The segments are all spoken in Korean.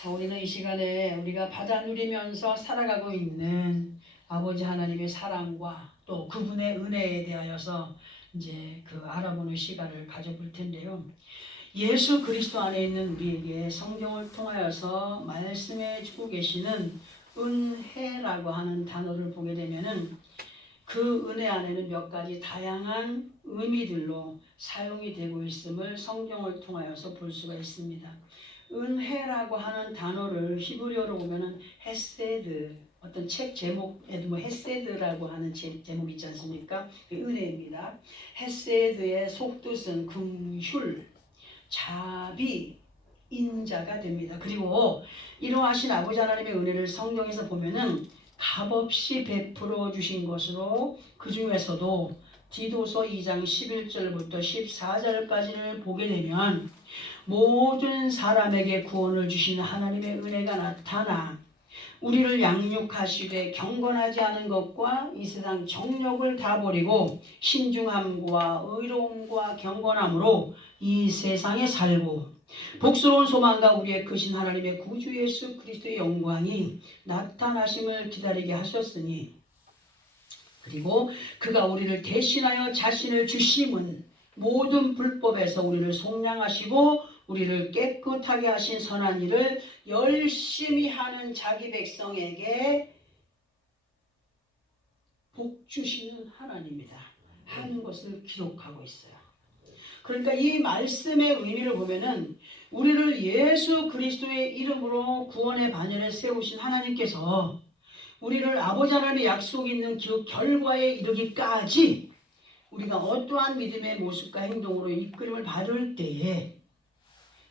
자, 우리는 이 시간에 우리가 받아 누리면서 살아가고 있는 아버지 하나님의 사랑과 또 그분의 은혜에 대하여서 이제 그 알아보는 시간을 가져볼 텐데요. 예수 그리스도 안에 있는 우리에게 성경을 통하여서 말씀해 주고 계시는 은혜라고 하는 단어를 보게 되면은 그 은혜 안에는 몇 가지 다양한 의미들로 사용이 되고 있음을 성경을 통하여서 볼 수가 있습니다. 은혜라고 하는 단어를 히브리어로 보면은 헤세드, 어떤 책 제목에도 뭐 헤세드라고 하는 제목이 있지 않습니까? 그 은혜입니다. 헤세드의 속뜻은 긍휼, 자비, 인자가 됩니다. 그리고 이러하신 아버지 하나님의 은혜를 성경에서 보면은 값없이 베풀어 주신 것으로, 그 중에서도 디도서 2장 11절부터 14절까지를 보게 되면 모든 사람에게 구원을 주시는 하나님의 은혜가 나타나 우리를 양육하시되 경건하지 않은 것과 이 세상 정욕을 다 버리고 신중함과 의로움과 경건함으로 이 세상에 살고 복스러운 소망과 우리의 크신 하나님의 구주 예수 그리스도의 영광이 나타나심을 기다리게 하셨으니, 그리고 그가 우리를 대신하여 자신을 주심은 모든 불법에서 우리를 속량하시고 우리를 깨끗하게 하신 선한 일을 열심히 하는 자기 백성에게 복 주시는 하나님이다 하는 것을 기록하고 있어요. 그러니까 이 말씀의 의미를 보면은 우리를 예수 그리스도의 이름으로 구원의 반열에 세우신 하나님께서 우리를 아버지 하나님의 약속이 있는 그 결과에 이르기까지 우리가 어떠한 믿음의 모습과 행동으로 이끌림을 받을 때에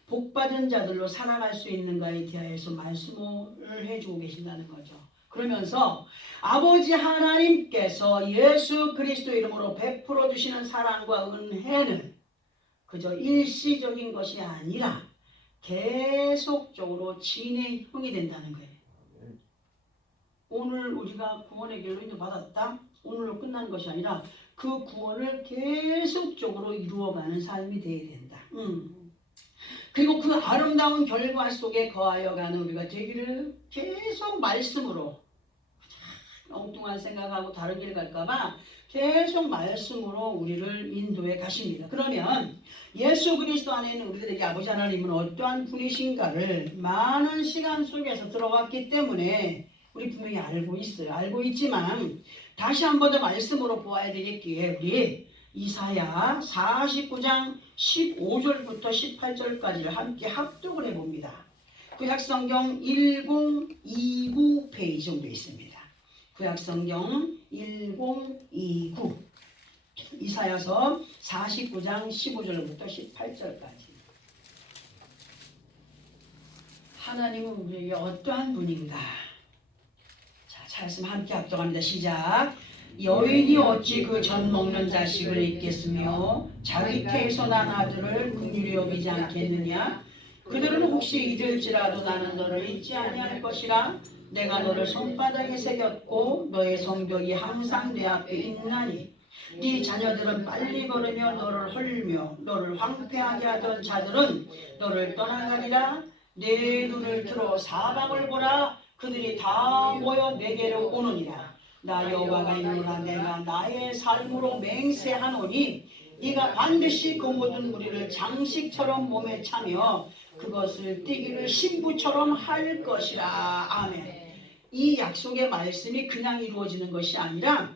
복받은 자들로 살아갈 수 있는가에 대하여서 말씀을 해주고 계신다는 거죠. 그러면서 아버지 하나님께서 예수 그리스도 이름으로 베풀어 주시는 사랑과 은혜는 그저 일시적인 것이 아니라 계속적으로 진행형이 된다는 거예요. 오늘 우리가 구원의 길로 인도받았다, 오늘로 끝나는 것이 아니라 그 구원을 계속적으로 이루어가는 삶이 되어야 된다. 그리고 그 아름다운 결과 속에 거하여가는 우리가 되기를 계속 말씀으로, 엉뚱한 생각하고 다른 길 갈까봐 계속 말씀으로 우리를 인도해 가십니다. 그러면 예수 그리스도 안에 있는 우리들에게 아버지 하나님은 어떠한 분이신가를 많은 시간 속에서 들어왔기 때문에 우리 분명히 알고 있어요. 알고 있지만 다시 한 번 더 말씀으로 보아야 되겠기에 우리 이사야 49장 15절부터 18절까지를 함께 합독을 해봅니다. 구약성경 1029 페이지 정도 있습니다. 구약성경 1029 이사야서 49장 15절부터 18절까지. 하나님은 우리에게 어떠한 분인가? 자, 말씀 함께 합독합니다. 시작. 여인이 어찌 그 젖 먹는 자식을 잊겠으며 자기 태에서 난 아들을 긍휼히 여기지 않겠느냐? 그들은 혹시 잊을지라도 나는 너를 잊지 아니할 것이라. 내가 너를 손바닥에 새겼고 너의 성벽이 항상 내 앞에 있나니 네 자녀들은 빨리 걸으며 너를 헐며 너를 황폐하게 하던 자들은 너를 떠나가리라. 내 눈을 들어 사방을 보라. 그들이 다 모여 내게로 오느니라. 나 여호와가 있노라. 내가 나의 삶으로 맹세하노니 네가 반드시 그 모든 무리를 장식처럼 몸에 차며 그것을 띠기를 신부처럼 할 것이라. 아멘. 이 약속의 말씀이 그냥 이루어지는 것이 아니라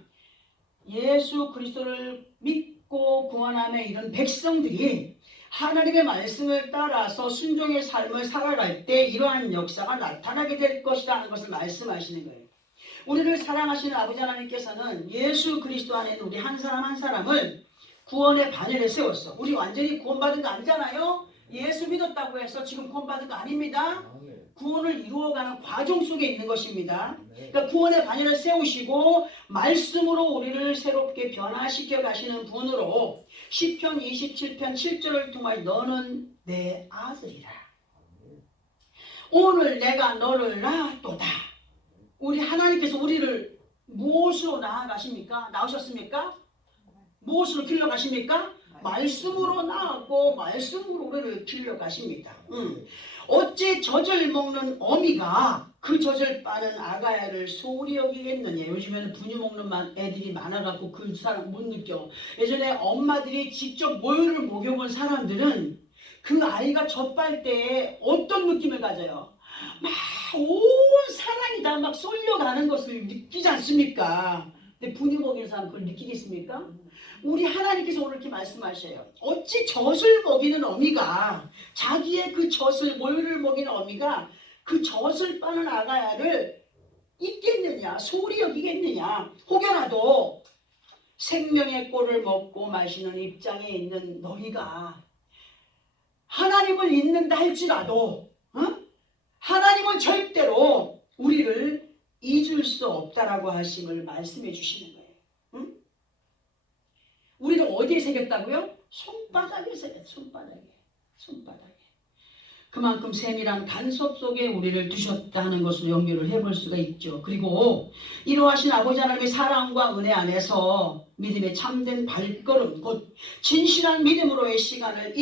예수 그리스도를 믿고 구원함에 이른 백성들이 하나님의 말씀을 따라서 순종의 삶을 살아갈 때 이러한 역사가 나타나게 될 것이라는 것을 말씀하시는 거예요. 우리를 사랑하시는 아버지 하나님께서는 예수 그리스도 안에 있는 우리 한 사람 한 사람을 구원의 반열에 세웠어. 우리 완전히 구원받은 거 아니잖아요. 예수 믿었다고 해서 지금 구원받은 거 아닙니다. 구원을 이루어가는 과정 속에 있는 것입니다. 그러니까 구원의 반열을 세우시고 말씀으로 우리를 새롭게 변화시켜 가시는 분으로 시편 27편 7절을 통하여 너는 내 아들이라. 오늘 내가 너를 낳았도다. 우리 하나님께서 우리를 무엇으로 낳아가십니까? 낳으셨습니까? 무엇으로 길러가십니까? 말씀으로 나왔고 말씀으로 우리를 길러가십니다. 어찌 젖을 먹는 어미가 그 젖을 빠는 아가야를 소홀히 여기겠느냐. 요즘에는 분유 먹는 애들이 많아갖고 그 사람 못 느껴. 예전에 엄마들이 직접 모유를 먹여본 사람들은 그 아이가 젖 빨 때 어떤 느낌을 가져요? 막 온 사랑이 다 막 쏠려가는 것을 느끼지 않습니까? 근데 분유 먹이는 사람 그걸 느끼겠습니까? 우리 하나님께서 오늘 이렇게 말씀하셔요. 어찌 젖을 먹이는 어미가, 자기의 그 젖을, 모유를 먹이는 어미가 그 젖을 빠는 아가야를 잊겠느냐, 소홀히 여기겠느냐. 혹여라도 생명의 꼴을 먹고 마시는 입장에 있는 너희가 하나님을 잊는다 할지라도 하나님은 절대로 우리를 잊을 수 없다라고 하심을 말씀해 주시는 거예요. 우리를 어디에 새겼다고요? 손바닥에 새겼어요. 손바닥에. 그만큼 세밀한 간섭 속에 우리를 두셨다는 것을 연결을 해볼 수가 있죠. 그리고 이러하신 아버지 하나님의 사랑과 은혜 안에서 믿음의 참된 발걸음, 곧 진실한 믿음으로의 시간을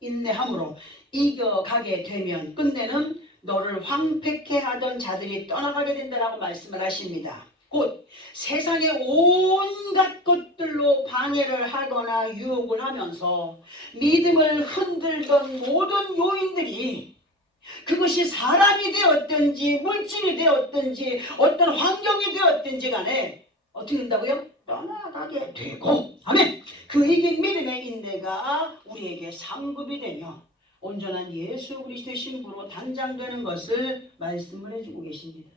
인내함으로 이겨가게 되면 끝내는 너를 황폐케 하던 자들이 떠나가게 된다라고 말씀을 하십니다. 곧 세상의 온갖 것들로 방해를 하거나 유혹을 하면서 믿음을 흔들던 모든 요인들이, 그것이 사람이 되었든지 물질이 되었든지 어떤 환경이 되었든지 간에 어떻게 된다고요? 떠나가게 되고, 아멘. 그 이긴 믿음의 인내가 우리에게 상급이 되며 온전한 예수 그리스도의 신부로 단장되는 것을 말씀을 해주고 계십니다.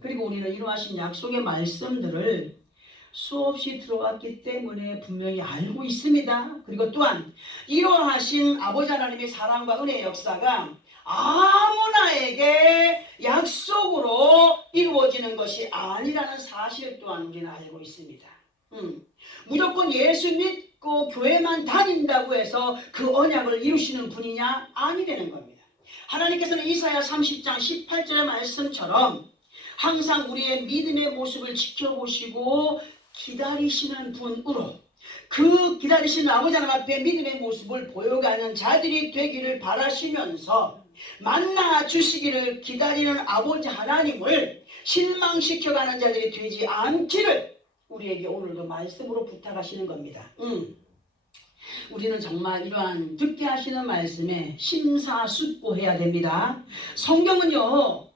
그리고 우리는 이러하신 약속의 말씀들을 수없이 들어왔기 때문에 분명히 알고 있습니다. 그리고 또한 이러하신 아버지 하나님의 사랑과 은혜의 역사가 아무나에게 약속으로 이루어지는 것이 아니라는 사실 또한 우리는 알고 있습니다. 무조건 예수 믿고 교회만 다닌다고 해서 그 언약을 이루시는 분이냐? 아니라는 겁니다. 하나님께서는 이사야 30장 18절의 말씀처럼 항상 우리의 믿음의 모습을 지켜보시고 기다리시는 분으로, 그 기다리시는 아버지 하나님 앞에 믿음의 모습을 보여가는 자들이 되기를 바라시면서 만나 주시기를 기다리는 아버지 하나님을 실망시켜가는 자들이 되지 않기를 우리에게 오늘도 말씀으로 부탁하시는 겁니다. 우리는 정말 이러한 듣게 하시는 말씀에 심사숙고해야 됩니다. 성경은요,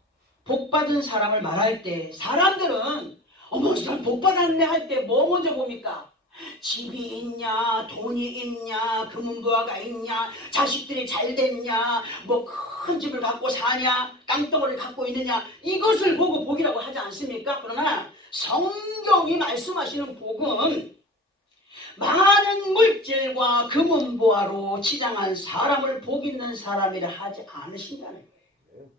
복받은 사람을 말할 때 사람들은 어머 저 복받았네 할 때 뭐 먼저 봅니까? 집이 있냐, 돈이 있냐, 금은부화가 있냐, 자식들이 잘 됐냐, 뭐 큰 집을 갖고 사냐, 땅덩어리를 갖고 있느냐, 이것을 보고 복이라고 하지 않습니까? 그러나 성경이 말씀하시는 복은 많은 물질과 금은부화로 치장한 사람을 복 있는 사람이라 하지 않으신다는 거예요.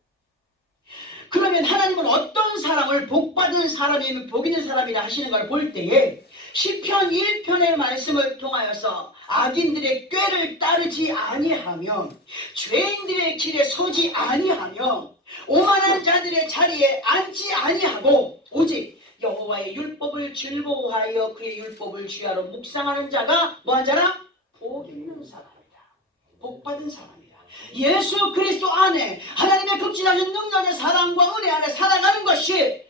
그러면 하나님은 어떤 사람을 복받은 사람이면 복 있는 사람이라 하시는 걸 볼 때에 시편 1편의 말씀을 통하여서 악인들의 꾀를 따르지 아니하며 죄인들의 길에 서지 아니하며 오만한 자들의 자리에 앉지 아니하고 오직 여호와의 율법을 즐거워하여 그의 율법을 주야로 묵상하는 자가 뭐한 자라? 복 있는 사람이다. 복받은 사람이다. 예수 그리스도 안에 하나님의 극진하신 능력의 사랑과 은혜 안에 살아가는 것이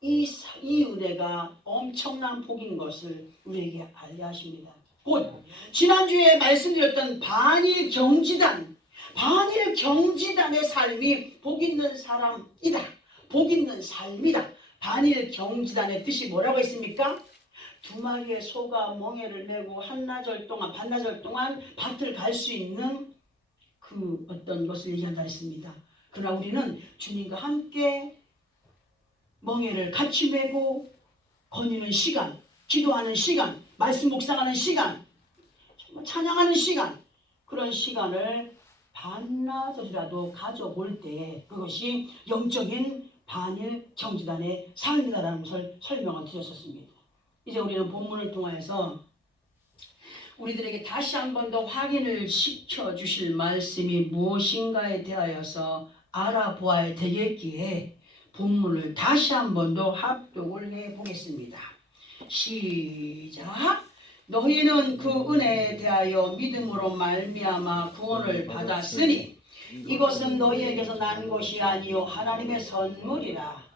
이 은혜가 엄청난 복인 것을 우리에게 알게 하십니다. 곧 지난주에 말씀드렸던 반일 경지단의 삶이 복 있는 사람이다. 복 있는 삶이다. 반일 경지단의 뜻이 뭐라고 했습니까? 두 마리의 소가 멍에를 메고 반나절 동안 밭을 갈 수 있는 그 어떤 것을 얘기한다 했습니다. 그러나 우리는 주님과 함께 멍에를 같이 메고 거니는 시간, 기도하는 시간, 말씀 묵상하는 시간, 정말 찬양하는 시간, 그런 시간을 반나절이라도 가져볼 때 그것이 영적인 반일 경지단의 삶이다라는 것을 설명을 드렸었습니다. 이제 우리는 본문을 통해서 우리들에게 다시 한 번 더 확인을 시켜주실 말씀이 무엇인가에 대하여서 알아보아야 되겠기에 본문을 다시 한 번 더 합독을 해보겠습니다. 시작! 너희는 그 은혜에 대하여 믿음으로 말미암아 구원을 받았으니 이것은 너희에게서 난 것이 아니요 하나님의 선물이라.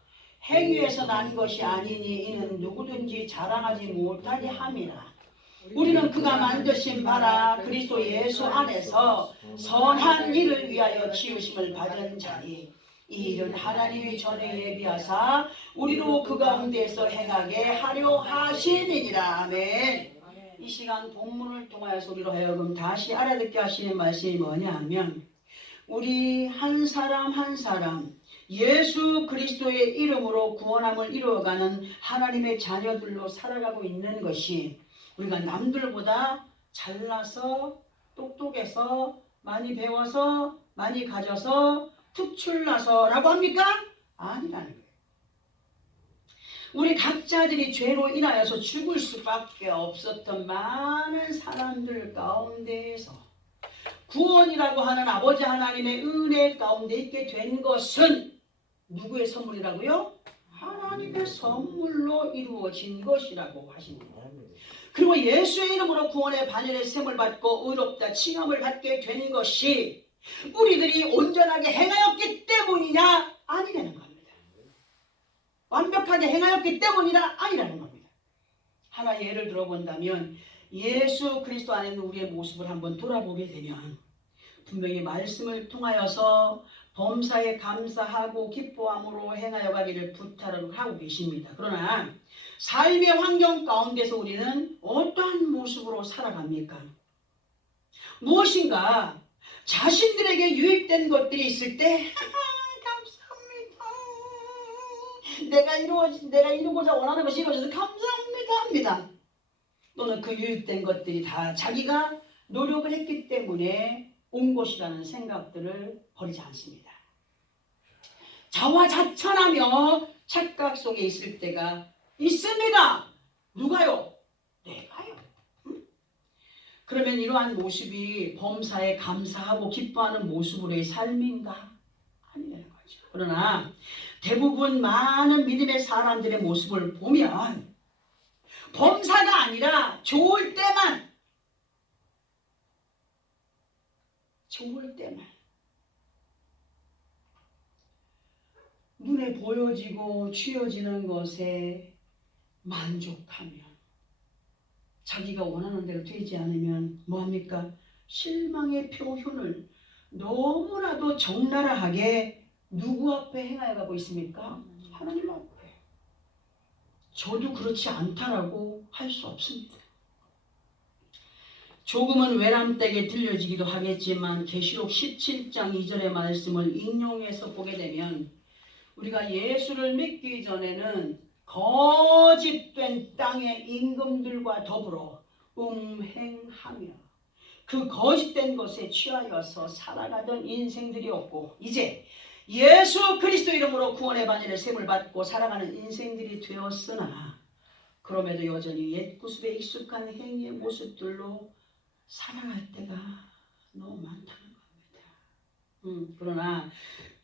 행위에서 난 것이 아니니 이는 누구든지 자랑하지 못하게 함이라. 우리는 그가 만드신 바라 그리스도 예수 안에서 선한 일을 위하여 지으심을 받은 자니 이 일은 하나님이 전에 예비하사 우리로 그 가운데서 행하게 하려 하시니라. 아멘. 이 시간 본문을 통하여서 우리로 하여금 다시 알아듣게 하시는 말씀이 뭐냐 하면 우리 한 사람 한 사람 예수 그리스도의 이름으로 구원함을 이루어가는 하나님의 자녀들로 살아가고 있는 것이 우리가 남들보다 잘나서 똑똑해서 많이 배워서 많이 가져서 특출나서 라고 합니까? 아니라는 거예요. 우리 각자들이 죄로 인하여서 죽을 수밖에 없었던 많은 사람들 가운데에서 구원이라고 하는 아버지 하나님의 은혜 가운데 있게 된 것은 누구의 선물이라고요? 하나님의 선물로 이루어진 것이라고 하십니다. 그리고 예수의 이름으로 구원의 반열의 셈을 받고 의롭다 칭함을 받게 된 것이 우리들이 온전하게 행하였기 때문이냐? 아니라는 겁니다. 완벽하게 행하였기 때문이라 아니라는 겁니다. 하나 예를 들어본다면 예수 그리스도 안에 있는 우리의 모습을 한번 돌아보게 되면 분명히 말씀을 통하여서 범사에 감사하고 기뻐함으로 행하여 가기를 부탁을 하고 계십니다. 그러나 삶의 환경 가운데서 우리는 어떠한 모습으로 살아갑니까? 무엇인가 자신들에게 유익된 것들이 있을 때 감사합니다. 내가 이루고자 원하는 것이 이루어져서 감사합니다 합니다. 또는 그 유익된 것들이 다 자기가 노력을 했기 때문에 온 것이라는 생각들을 버리지 않습니다. 자화자찬하며 착각 속에 있을 때가 있습니다. 누가요? 내가요. 그러면 이러한 모습이 범사에 감사하고 기뻐하는 모습으로의 삶인가? 아니라는 거죠. 그러나 대부분 많은 믿음의 사람들의 모습을 보면 범사가 아니라 좋을 때만 눈에 보여지고 쥐어지는 것에 만족하며 자기가 원하는 대로 되지 않으면 뭐합니까? 실망의 표현을 너무나도 적나라하게 누구 앞에 행하여 가고 있습니까? 하나님 앞에. 저도 그렇지 않다라고 할 수 없습니다. 조금은 외람되게 들려지기도 하겠지만 계시록 17장 2절의 말씀을 인용해서 보게 되면 우리가 예수를 믿기 전에는 거짓된 땅의 임금들과 더불어 음행하며 그 거짓된 것에 취하여서 살아가던 인생들이었고 이제 예수 그리스도 이름으로 구원의 반열의 셈을 받고 살아가는 인생들이 되었으나 그럼에도 여전히 옛 구습에 익숙한 행위의 모습들로 살아갈 때가 너무 많다는 겁니다. 그러나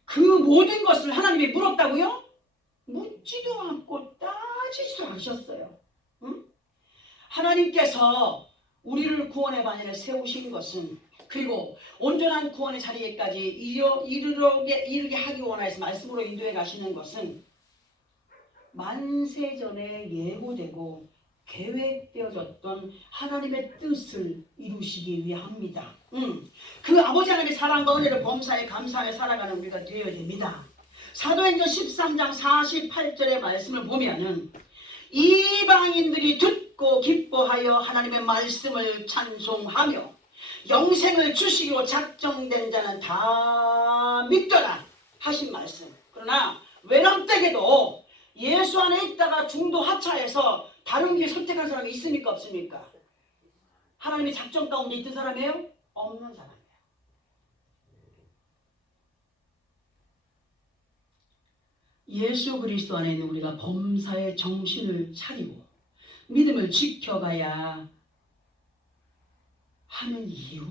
그 모든 것을 하나님이 물었다고요? 묻지도 않고 따지지도 않으셨어요. 하나님께서 우리를 구원의 반열에 세우신 것은 그리고 온전한 구원의 자리에까지 이르게 하기 원하여서 말씀으로 인도해 가시는 것은 만세전에 예고되고 계획되어졌던 하나님의 뜻을 이루시기 위함입니다. 그 아버지 하나님의 사랑과 은혜를 범사에 감사하며 살아가는 우리가 되어야 됩니다. 사도행전 13장 48절의 말씀을 보면은 이방인들이 듣고 기뻐하여 하나님의 말씀을 찬송하며 영생을 주시기로 작정된 자는 다 믿더라 하신 말씀. 그러나 외람되게도 예수 안에 있다가 중도 하차해서 다른 길 선택한 사람이 있습니까? 없습니까? 하나님의 작정 가운데 있던 사람이에요? 없는 사람이에요. 예수 그리스도 안에 있는 우리가 범사의 정신을 차리고 믿음을 지켜가야 하는 이유,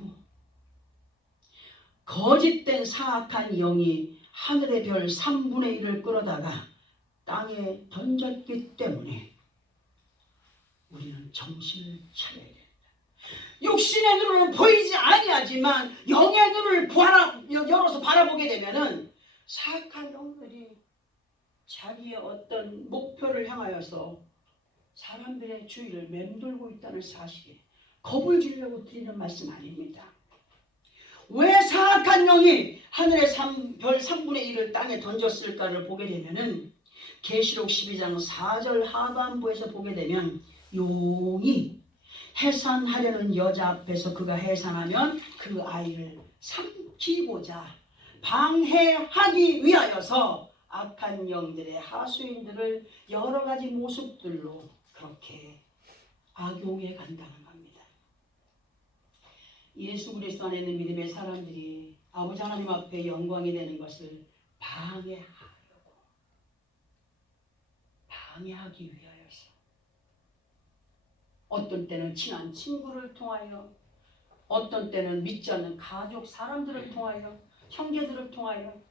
거짓된 사악한 영이 하늘의 별 3분의 1을 끌어다가 땅에 던졌기 때문에 우리는 정신을 차려야 됩니다. 육신의 눈으로는 보이지 아니하지만 영의 눈을 열어서 바라보게 되면은 사악한 영들이 자기의 어떤 목표를 향하여서 사람들의 주의를 맴돌고 있다는 사실에 겁을 주려고 드리는 말씀 아닙니다. 왜 사악한 영이 하늘의 별 3분의 1을 땅에 던졌을까를 보게 되면은 계시록 12장 4절 하반부에서 보게 되면 용이 해산하려는 여자 앞에서 그가 해산하면 그 아이를 삼키고자 방해하기 위하여서 악한 영들의 하수인들을 여러 가지 모습들로 그렇게 악용해 간다는 겁니다. 예수 그리스도 안에 있는 믿음의 사람들이 아버지 하나님 앞에 영광이 되는 것을 방해하기 위하여서 어떤 때는 친한 친구를 통하여, 어떤 때는 믿지 않는 가족 사람들을 통하여, 형제들을 통하여,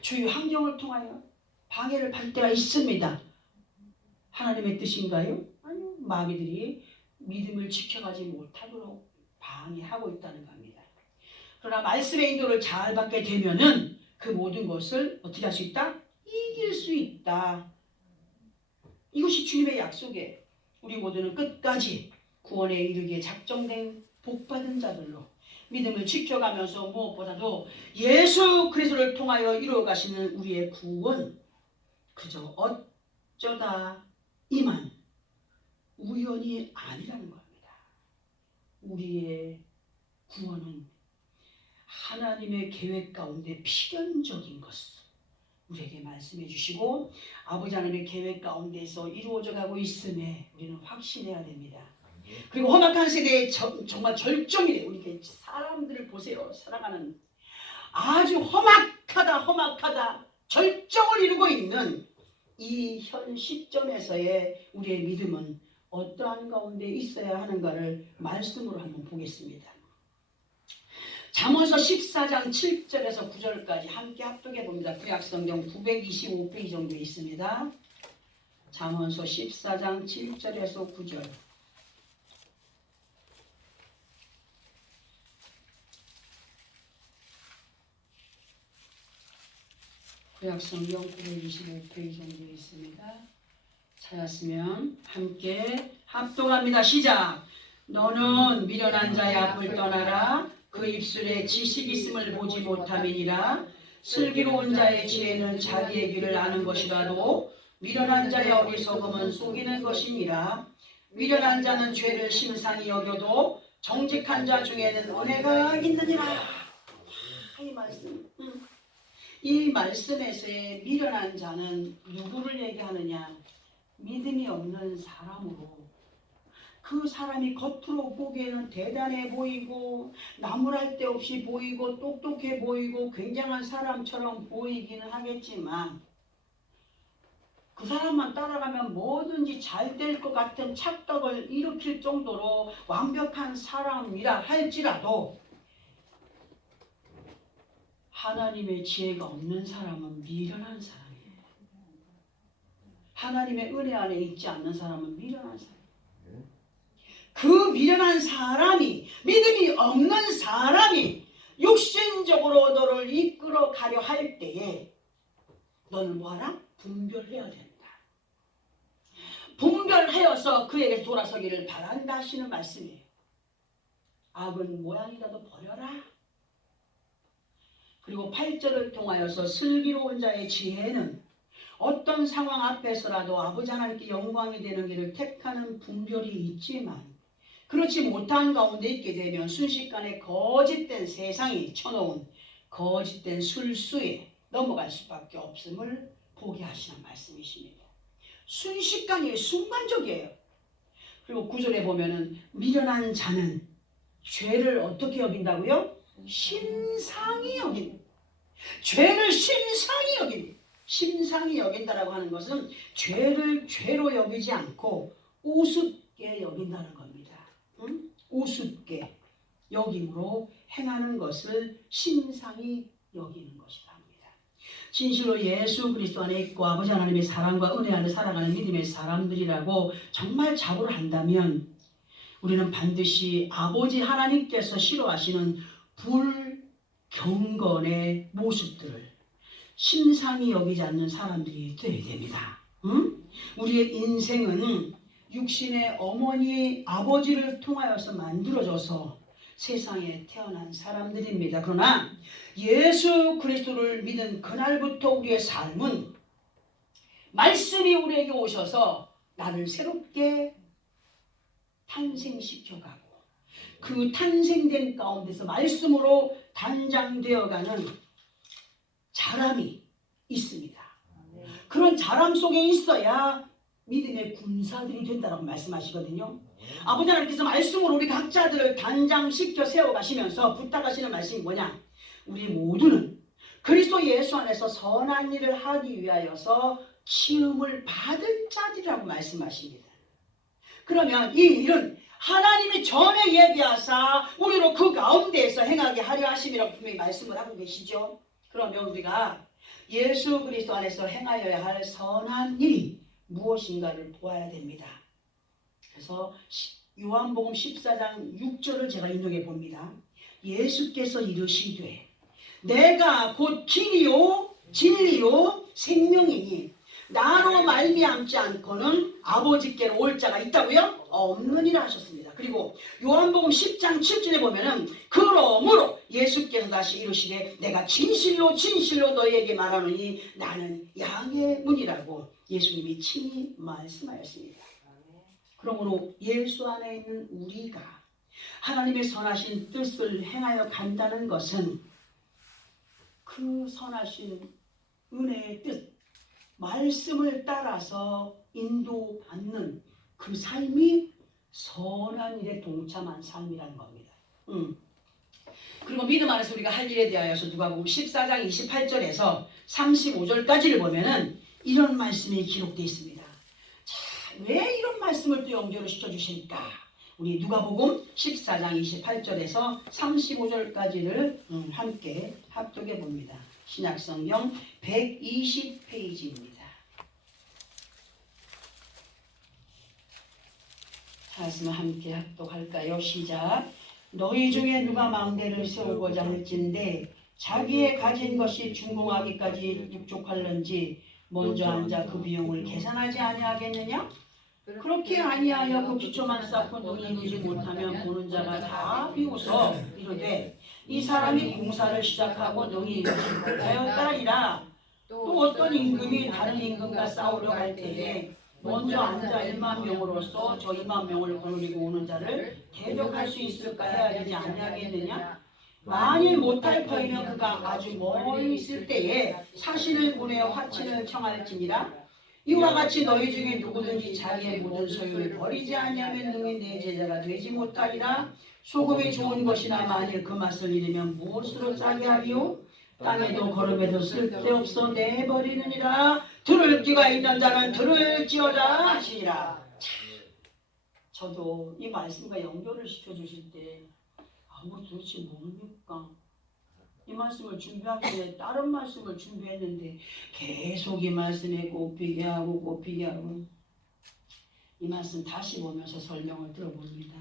주위 환경을 통하여 방해를 받을 때가 있습니다. 하나님의 뜻인가요? 아니요. 마귀들이 믿음을 지켜가지 못하도록 방해하고 있다는 겁니다. 그러나 말씀의 인도를 잘 받게 되면은 그 모든 것을 어떻게 할 수 있다? 이길 수 있다. 이것이 주님의 약속이에요. 우리 모두는 끝까지 구원에 이르기에 작정된 복받은 자들로 믿음을 지켜가면서 무엇보다도 예수 그리스도를 통하여 이루어 가시는 우리의 구원, 그저 어쩌다 이만 우연이 아니라는 겁니다. 우리의 구원은 하나님의 계획 가운데 필연적인 것을 우리에게 말씀해 주시고 아버지 하나님의 계획 가운데서 이루어져 가고 있음에 우리는 확신해야 됩니다. 그리고 험악한 세대에 정말 절정이 돼요. 우리 사람들을 보세요. 살아가는 아주 험악하다 절정을 이루고 있는 이 현 시점에서의 우리의 믿음은 어떠한 가운데 있어야 하는가를 말씀으로 한번 보겠습니다. 잠언서 14장 7절에서 9절까지 함께 합독해 봅니다. 구약성경 925페이지 정도 있습니다. 잠언서 14장 7절에서 9절. 구약성경 925페이지 정도 있습니다. 찾았으면 함께 합독합니다. 시작! 너는 미련한 자의 앞을 떠나라. 그 입술에 지식이 있음을 보지 못함이니라. 슬기로운 자의 지혜는 자기의 길을 아는 것이라도 미련한 자의 어리석음은 속이는 것이니라. 미련한 자는 죄를 심상히 여겨도 정직한 자 중에는 은혜가 있느니라. 이 말씀에서의 미련한 자는 누구를 얘기하느냐? 믿음이 없는 사람으로, 그 사람이 겉으로 보기에는 대단해 보이고 나무랄 데 없이 보이고 똑똑해 보이고 굉장한 사람처럼 보이기는 하겠지만 그 사람만 따라가면 뭐든지 잘 될 것 같은 착각을 일으킬 정도로 완벽한 사람이라 할지라도 하나님의 지혜가 없는 사람은 미련한 사람이에요. 하나님의 은혜 안에 있지 않는 사람은 미련한 사람이에요. 그 미련한 사람이, 믿음이 없는 사람이 육신적으로 너를 이끌어 가려 할 때에 너는 뭐하라? 분별해야 된다. 분별하여서 그에게 돌아서기를 바란다 하시는 말씀이에요. 악은 모양이라도 버려라. 그리고 8절을 통하여서 슬기로운 자의 지혜는 어떤 상황 앞에서라도 아버지 하나님께 영광이 되는 길을 택하는 분별이 있지만 그렇지 못한 가운데 있게 되면 순식간에 거짓된 세상이 쳐놓은 거짓된 술수에 넘어갈 수밖에 없음을 보게 하시는 말씀이십니다. 순식간이에요. 순간적이에요. 그리고 9절에 보면은 미련한 자는 죄를 어떻게 여긴다고요? 심상히 여긴. 죄를 심상히 여긴. 심상히 여긴다라고 하는 것은 죄를 죄로 여기지 않고 우습게 여긴다는 겁니다. 우습게 여김으로 행하는 것을 심상히 여기는 것이라 합니다. 진실로 예수 그리스도 안에 있고 아버지 하나님의 사랑과 은혜 안에 살아가는 믿음의 사람들이라고 정말 자부를 한다면 우리는 반드시 아버지 하나님께서 싫어하시는 불경건의 모습들을 심상히 여기지 않는 사람들이 되어야 됩니다. 응? 우리의 인생은 육신의 어머니 아버지를 통하여서 만들어져서 세상에 태어난 사람들입니다. 그러나 예수 그리스도를 믿은 그날부터 우리의 삶은 말씀이 우리에게 오셔서 나를 새롭게 탄생시켜가고 그 탄생된 가운데서 말씀으로 단장되어가는 자람이 있습니다. 그런 자람 속에 있어야 믿음의 군사들이 된다고 말씀하시거든요. 아버지 하나님께서 말씀으로 우리 각자들을 단장시켜 세워가시면서 부탁하시는 말씀이 뭐냐? 우리 모두는 그리스도 예수 안에서 선한 일을 하기 위하여서 치움을 받을 자들이라고 말씀하십니다. 그러면 이 일은 하나님이 전에 예비하사 우리로 그 가운데에서 행하게 하려 하심이라고 분명히 말씀을 하고 계시죠. 그러면 우리가 예수 그리스도 안에서 행하여야 할 선한 일이 무엇인가를 보아야 됩니다. 그래서 요한복음 14장 6절을 제가 인용해 봅니다. 예수께서 이르시되 내가 곧 길이요 진리요 생명이니 나로 말미암지 않고는 아버지께로 올 자가 있다고요? 없느니라 하셨습니다. 그리고 요한복음 10장 7절에 보면은 그러므로 예수께서 다시 이르시되 내가 진실로 진실로 너희에게 말하노니 나는 양의 문이라고 예수님이 친히 말씀하였습니다. 그러므로 예수 안에 있는 우리가 하나님의 선하신 뜻을 행하여 간다는 것은 그 선하신 은혜의 뜻 말씀을 따라서 인도받는 그 삶이 선한 일에 동참한 삶이라는 겁니다. 그리고 믿음 안에서 우리가 할 일에 대하여서 누가복음 14장 28절에서 35절까지를 보면은 이런 말씀이 기록되어 있습니다. 자, 왜 이런 말씀을 또 연결을 시켜주실까? 우리 누가복음 14장 28절에서 35절까지를 함께 합독해 봅니다. 신약성경 120페이지입니다. 말씀을 함께 합독할까요? 시작. 너희 중에 누가 망대를 세우고자 할진대 자기의 가진 것이 준공하기까지 육족할는지 먼저 앉아 그 비용을 계산하지 아니하겠느냐? 그렇게 아니하여 그 기초만 쌓고 눈을 보지 못하면 보는 자가 다 비웃어 이르되 이 사람이 공사를 시작하고 능히 이르지 못하였다니라. 또 어떤 임금이 다른 임금과 싸우려 할 때에 먼저 앉아 1만 명으로서 저 2만 명을 거느리고 오는 자를 대적할 수 있을까 해야 되지 아니하겠느냐? 만일 못할 터이면 그가 아주 멀리 있을 때에 사신을 보내어 화친을 청할지니라. 이와 같이 너희 중에 누구든지 자기의 모든 소유를 버리지 아니하면 능히 내 제자가 되지 못하리라. 소금이 좋은 것이나 만일 그 맛을 잃으면 무엇으로 짜게 하리요? 땅에도 걸음에도 쓸데없어 내버리느니라. 들을 귀가 있는 자는 들을지어다 하시니라. 저도 이 말씀과 연결을 시켜주실 때 도대체 뭡니까? 이 말씀을 준비하기 전에 다른 말씀을 준비했는데 계속 이 말씀에 꼽히게 하고 이 말씀 다시 보면서 설명을 들어봅니다.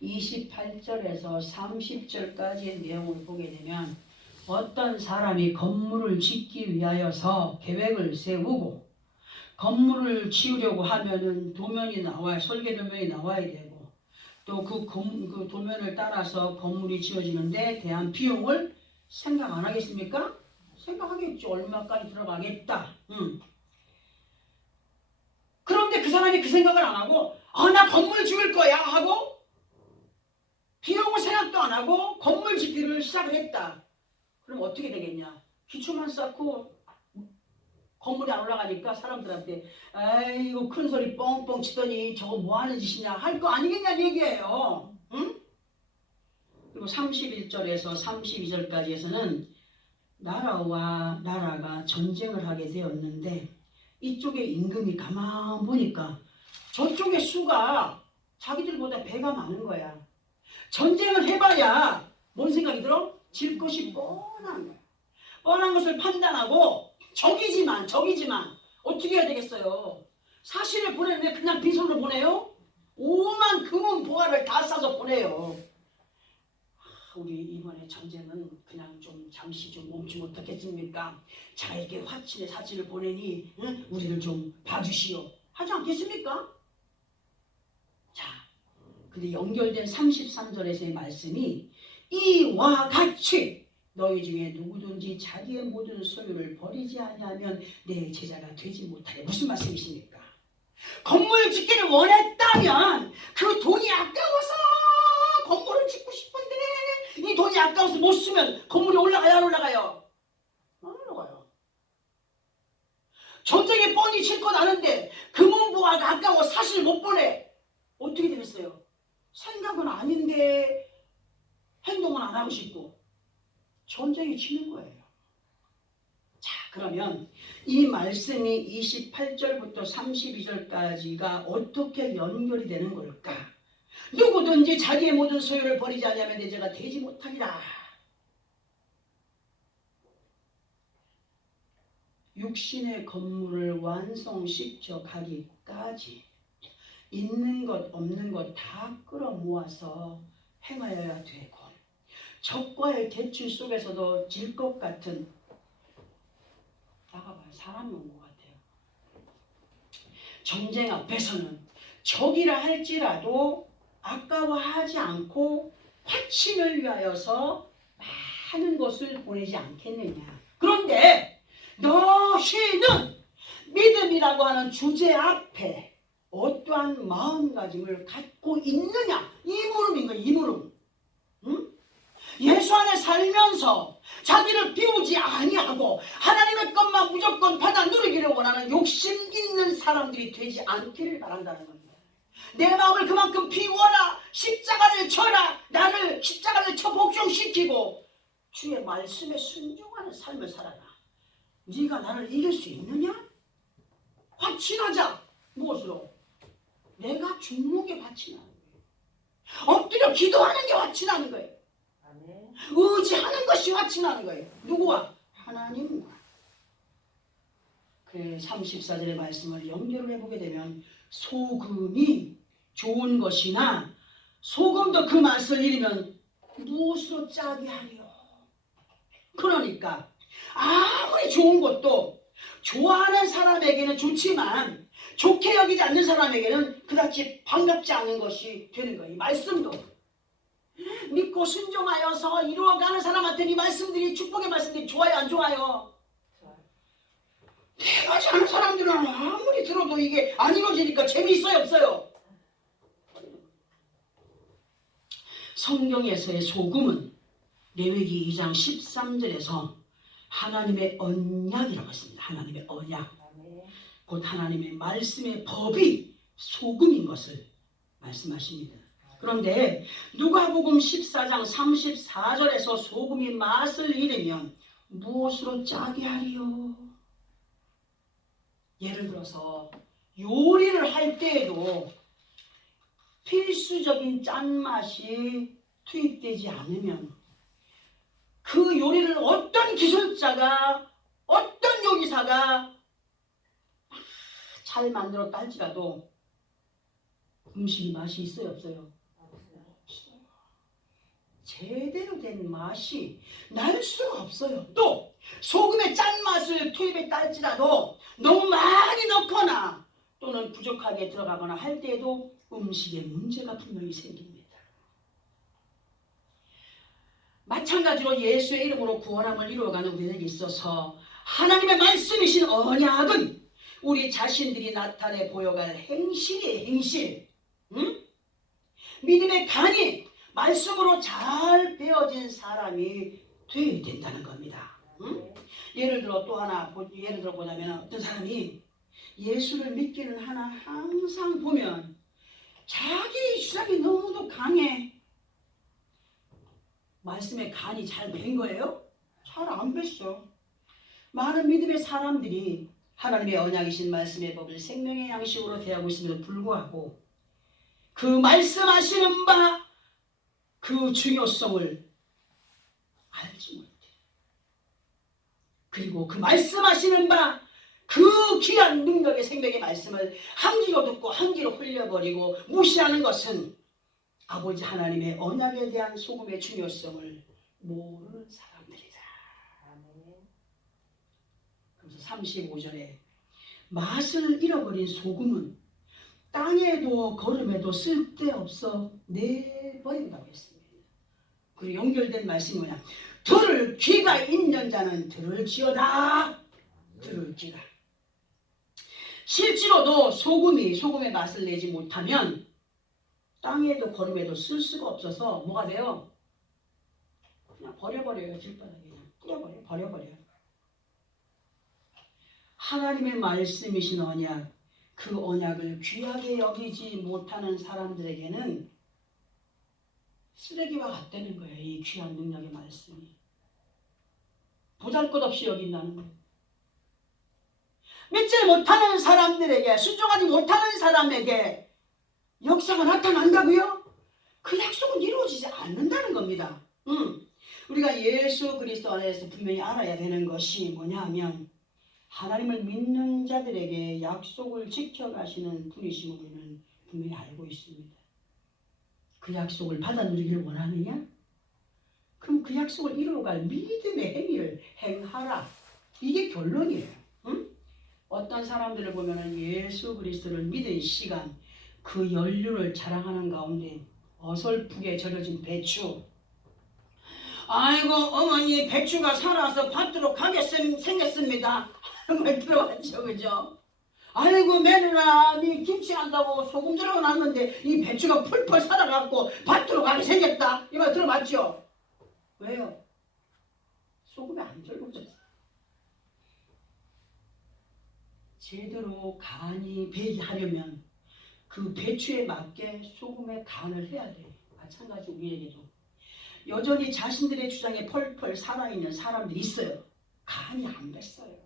28절에서 30절까지의 내용을 보게 되면 어떤 사람이 건물을 짓기 위하여서 계획을 세우고 건물을 지으려고 하면은 도면이 나와야 설계 도면이 나와야 되고 또 그 도면을 따라서 건물이 지어지는데 대한 비용을 생각 안 하겠습니까? 생각하겠죠. 얼마까지 들어가겠다. 그런데 그 사람이 그 생각을 안 하고 나 건물 지을 거야 하고 비용을 생각도 안 하고 건물 짓기를 시작을 했다. 그럼 어떻게 되겠냐? 기초만 쌓고 건물이 안 올라가니까 사람들한테 이거 큰 소리 뻥뻥 치더니 저거 뭐 하는 짓이냐 할 거 아니겠냐는 얘기예요. 응? 그리고 31절에서 32절까지에서는 나라와 나라가 전쟁을 하게 되었는데 이쪽의 임금이 가만 보니까 저쪽의 수가 자기들보다 배가 많은 거야. 전쟁을 해봐야 뭔 생각이 들어? 질 것이 뻔한 거야. 뻔한 것을 판단하고 적이지만 어떻게 해야 되겠어요? 사실을 보내는데 그냥 빈손으로 보내요? 오만 금은 보화를 다 싸서 보내요. 우리 이번에 전쟁은 그냥 좀 잠시 좀 멈추면 어떻겠습니까? 자에게 화친의 사진을 보내니 우리를 좀 봐주시오 하지 않겠습니까? 자, 근데 연결된 33절에서의 말씀이 이와 같이 너희 중에 누구든지 자기의 모든 소유를 버리지 아니하면 내 제자가 되지 못하래. 무슨 말씀이십니까? 건물 짓기를 원했다면 그 돈이 아까워서 건물을 짓고 싶은데 이 돈이 아까워서 못 쓰면 건물이 올라가요 안 올라가요? 안 올라가요. 전쟁에 뻔히 칠 것 아는데 금은보화가 아까워 사실 못 보내. 어떻게 되겠어요? 생각은 아닌데 행동은 안 하고 싶고 전쟁이 치는 거예요. 자, 그러면 이 말씀이 28절부터 32절까지가 어떻게 연결이 되는 걸까? 누구든지 자기의 모든 소유를 버리지 않으면 내 제가 되지 못하리라. 육신의 건물을 완성시켜 가기까지 있는 것 없는 것 다 끌어모아서 행하여야 되고 적과의 대치 속에서도 질 것 같은 나가봐요. 사람이 온 것 같아요. 전쟁 앞에서는 적이라 할지라도 아까워하지 않고 화친을 위하여서 많은 것을 보내지 않겠느냐. 그런데 너희는 믿음이라고 하는 주제 앞에 어떠한 마음가짐을 갖고 있느냐. 이 물음인 거예요. 이 물음. 응? 예수 안에 살면서 자기를 비우지 아니하고 하나님의 것만 무조건 받아 누리기를 원하는 욕심 있는 사람들이 되지 않기를 바란다는 겁니다. 내 마음을 그만큼 비워라. 십자가를 쳐라. 나를 십자가를 쳐 복종시키고 주의 말씀에 순종하는 삶을 살아라. 네가 나를 이길 수 있느냐? 화친하자. 무엇으로? 내가 중목에 화친하는 거예요. 엎드려 기도하는 게 화친하는 거예요. 의지하는 것이 화친하는 거예요. 누구와? 하나님과. 그래 34절의 말씀을 연결을 해보게 되면 소금이 좋은 것이나 소금도 그 맛을 잃으면 무엇으로 짜게 하리요. 그러니까 아무리 좋은 것도 좋아하는 사람에게는 좋지만 좋게 여기지 않는 사람에게는 그다지 반갑지 않은 것이 되는 거예요. 이 말씀도 믿고 순종하여서 이루어가는 사람한테는 이 말씀들이 축복의 말씀들이 좋아요 안 좋아요? 행하지 않은 사람들은 아무리 들어도 이게 안 이루어지니까 재미있어요 없어요? 성경에서의 소금은 레위기 2장 13절에서 하나님의 언약이라고 했습니다. 하나님의 언약. 곧 하나님의 말씀의 법이 소금인 것을 말씀하십니다. 그런데 누가복음 14장 34절에서 소금이 맛을 잃으면 무엇으로 짜게 하리요? 예를 들어서 요리를 할 때에도 필수적인 짠맛이 투입되지 않으면 그 요리를 어떤 기술자가 어떤 요리사가 잘 만들었다 할지라도 음식이 맛이 있어요 없어요? 없어요. 제대로 된 맛이 날 수가 없어요. 또 소금의 짠맛을 투입했다 할지라도 너무 많이 넣거나 또는 부족하게 들어가거나 할 때에도 음식에 문제가 분명히 생깁니다. 마찬가지로 예수의 이름으로 구원함을 이루어가는 우리에게 있어서 하나님의 말씀이신 언약은 우리 자신들이 나타내 보여갈 행실이에요. 행실. 응? 믿음의 간이 말씀으로 잘 배어진 사람이 되어야 된다는 겁니다. 응? 예를 들어 또 하나 예를 들어 보자면 어떤 사람이 예수를 믿기는 하나 항상 보면 자기 주장이 너무도 강해. 말씀의 간이 잘 밴 거예요? 잘 안 뱄어. 많은 믿음의 사람들이 하나님의 언약이신 말씀의 법을 생명의 양식으로 대하고 있음에도 불구하고 그 말씀하시는 바 그 중요성을 알지 못해. 그리고 그 말씀하시는 바 그 귀한 능력의 생명의 말씀을 한 귀로 듣고 한 귀로 흘려버리고 무시하는 것은 아버지 하나님의 언약에 대한 소금의 중요성을 모르는 사람들이다. 그래서 35절에 맛을 잃어버린 소금은 땅에도 거름에도 쓸데없어 내버린다고 했습니다. 그리고 연결된 말씀이 뭐냐? 들을 귀가 있는 자는 들을지어다. 들을 귀가. 실제로도 소금의 맛을 내지 못하면 땅에도 거름에도 쓸 수가 없어서 뭐가 돼요? 그냥 버려버려요. 길바닥에 그냥 버려버려요. 하나님의 말씀이신 언약, 그 언약을 귀하게 여기지 못하는 사람들에게는 쓰레기와 같다는 거예요. 이 귀한 능력의 말씀이. 보잘것없이 여긴다는 거예요. 믿지 못하는 사람들에게, 순종하지 못하는 사람에게 역사가 나타난다고요? 그 약속은 이루어지지 않는다는 겁니다. 우리가 예수 그리스도 안에서 분명히 알아야 되는 것이 뭐냐 하면 하나님을 믿는 자들에게 약속을 지켜가시는 분이심을 우리는 분명히 알고 있습니다. 그 약속을 받아 누리기를 원하느냐? 그럼 그 약속을 이루어갈 믿음의 행위를 행하라. 이게 결론이에요. 어떤 사람들을 보면 예수 그리스도를 믿은 시간, 그 연륜을 자랑하는 가운데 어설프게 절여진 배추. 아이고 어머니 배추가 살아서 밭으로 생겼습니다. 하는 말 들어봤죠, 그죠? 아이고 며느라 니 김치한다고 소금 들어가 놨는데 이 배추가 펄펄 살아갖고 밭으로 가게 생겼다. 이 말 들어봤죠? 왜요? 소금이 안 절구졌어. 제대로 간이 배게 하려면 그 배추에 맞게 소금에 간을 해야 돼. 마찬가지 우리에게도 여전히 자신들의 주장에 펄펄 살아있는 사람들이 있어요. 간이 안 뱄어요.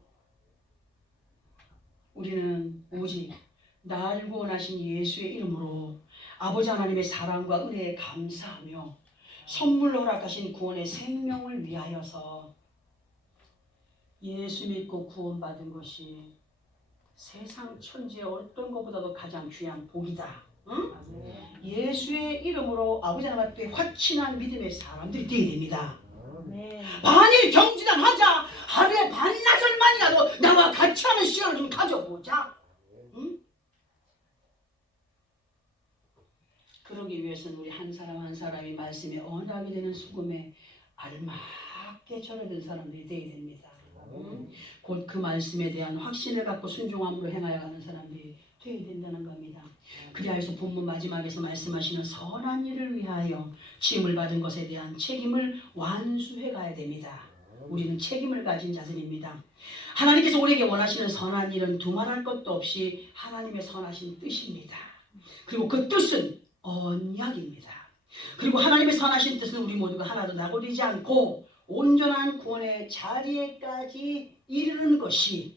우리는 오직 날 구원하신 예수의 이름으로 아버지 하나님의 사랑과 은혜에 감사하며 선물로 허락하신 구원의 생명을 위하여서 예수 믿고 구원받은 것이 세상 천지의 어떤 것보다도 가장 귀한 복이다. 응? 예수의 이름으로 아버지 하나님 앞에 확신한 믿음의 사람들이 되어야 됩니다. 만일 경지단하자. 하루에 반나절만이라도 나와 같이 하는 시간을 좀 가져보자. 응? 그러기 위해서는 우리 한 사람 한 사람이 말씀에 언약이 되는 수금에 알맞게 절여든 사람들이 되어야 됩니다. 곧 그 말씀에 대한 확신을 갖고 순종함으로 행하여 가는 사람들이 되어야 된다는 겁니다. 그리하여서 본문 마지막에서 말씀하시는 선한 일을 위하여 지음을 받은 것에 대한 책임을 완수해 가야 됩니다. 우리는 책임을 가진 자들입니다. 하나님께서 우리에게 원하시는 선한 일은 두말할 것도 없이 하나님의 선하신 뜻입니다. 그리고 그 뜻은 언약입니다. 그리고 하나님의 선하신 뜻은 우리 모두가 하나도 나고리지 않고 온전한 구원의 자리에까지 이르는 것이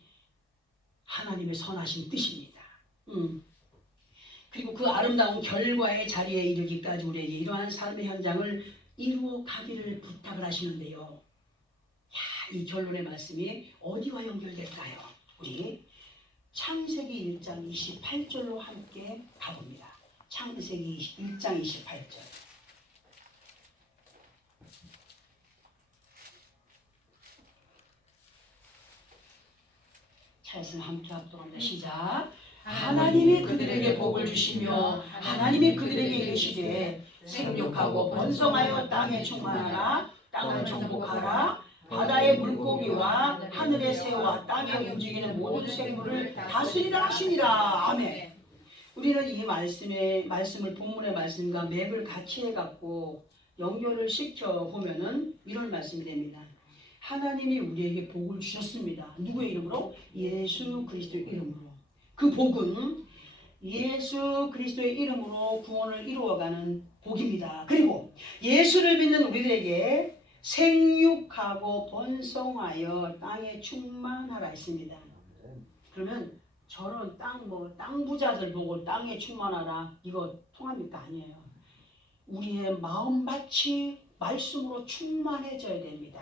하나님의 선하신 뜻입니다. 그리고 그 아름다운 결과의 자리에 이르기까지 우리에게 이러한 삶의 현장을 이루어 가기를 부탁을 하시는데요. 야, 이 결론의 말씀이 어디와 연결될까요? 우리 창세기 1장 28절로 함께 가봅니다. 창세기 1장 28절. 차에서 함께 합도록 합니다. 시작. 하나님이 그들에게 복을 주시며 하나님이 그들에게 이르시되 생육하고 번성하여 땅에 충만하라. 땅을 정복하라. 바다의 물고기와 하늘의 새와 땅에 움직이는 모든 생물을 다스리라 하시니라. 아멘. 우리는 이 말씀을 본문의 말씀과 맥을 같이 해갖고 연결을 시켜 보면은 이런 말씀이 됩니다. 하나님이 우리에게 복을 주셨습니다. 누구의 이름으로? 예수 그리스도의 이름으로. 그 복은 예수 그리스도의 이름으로 구원을 이루어가는 복입니다. 그리고 예수를 믿는 우리들에게 생육하고 번성하여 땅에 충만하라 했습니다. 그러면 저런 땅 부자들 보고 땅에 충만하라 이거 통합니까? 아니에요. 우리의 마음밭이 말씀으로 충만해져야 됩니다.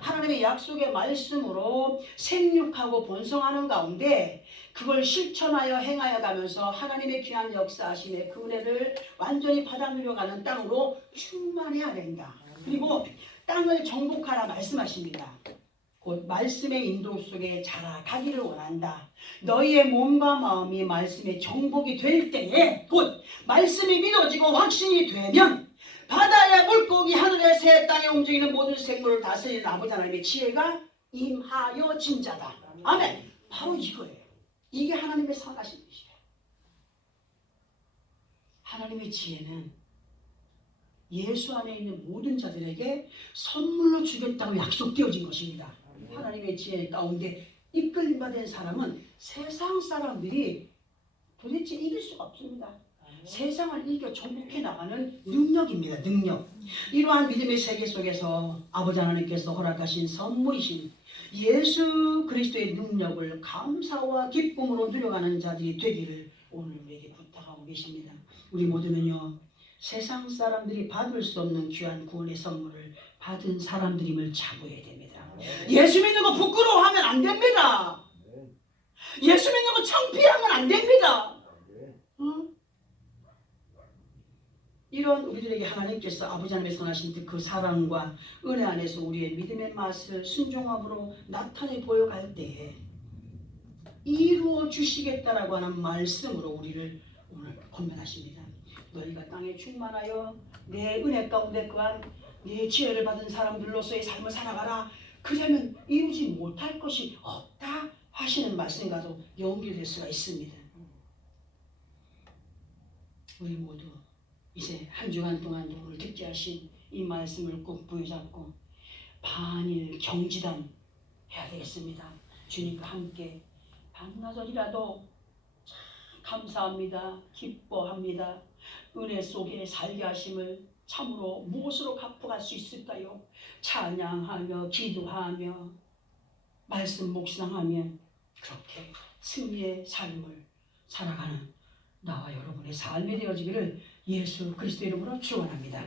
하나님의 약속의 말씀으로 생육하고 번성하는 가운데 그걸 실천하여 행하여 가면서 하나님의 귀한 역사하심의 그 은혜를 완전히 받아 누려가는 땅으로 충만해야 된다. 그리고 땅을 정복하라 말씀하십니다. 곧 말씀의 인도 속에 자라가기를 원한다. 너희의 몸과 마음이 말씀의 정복이 될 때에 곧 말씀이 믿어지고 확신이 되면 바다의 물고기 하늘의 새 땅에 움직이는 모든 생물을 다스리는 아버지 하나님의 지혜가 임하여 진자다. 아멘. 바로 이거예요. 이게 하나님의 선하신 뜻이에요. 하나님의 지혜는 예수 안에 있는 모든 자들에게 선물로 주겠다고 약속되어진 것입니다. 하나님의 지혜 가운데 이끌림 받은 사람은 세상 사람들이 도대체 이길 수가 없습니다. 세상을 이겨 정복해 나가는 능력입니다. 능력. 이러한 믿음의 세계 속에서 아버지 하나님께서 허락하신 선물이신 예수 그리스도의 능력을 감사와 기쁨으로 누려가는 자들이 되기를 오늘 우리에게 부탁하고 계십니다. 우리 모두는요, 세상 사람들이 받을 수 없는 귀한 구원의 선물을 받은 사람들임을 자부해야 됩니다. 예수 믿는 거 부끄러워하면 안 됩니다. 예수 믿는 거 창피하면 안 됩니다. 이런 우리들에게 하나님께서 아버지 하나님의 선하신 그 사랑과 은혜 안에서 우리의 믿음의 맛을 순종함으로 나타내 보여갈 때에 이루어 주시겠다라고 하는 말씀으로 우리를 오늘 권면하십니다. 너희가 땅에 충만하여 내 은혜 가운데 그한 내 지혜를 받은 사람들로서의 삶을 살아가라. 그러면 이루지 못할 것이 없다 하시는 말씀과도 연결될 수가 있습니다. 우리 모두 이제 한 주간 동안 오늘 듣게 하신 이 말씀을 꼭 부여잡고 반일 경지단 해야 되겠습니다. 주님과 함께 반나절이라도 참 감사합니다. 기뻐합니다. 은혜 속에 살게 하심을 참으로 무엇으로 갚아갈 수 있을까요? 찬양하며 기도하며 말씀 묵상하며 그렇게 승리의 삶을 살아가는 나와 여러분의 삶이 되어지기를 예수 그리스도 이름으로 축원합니다.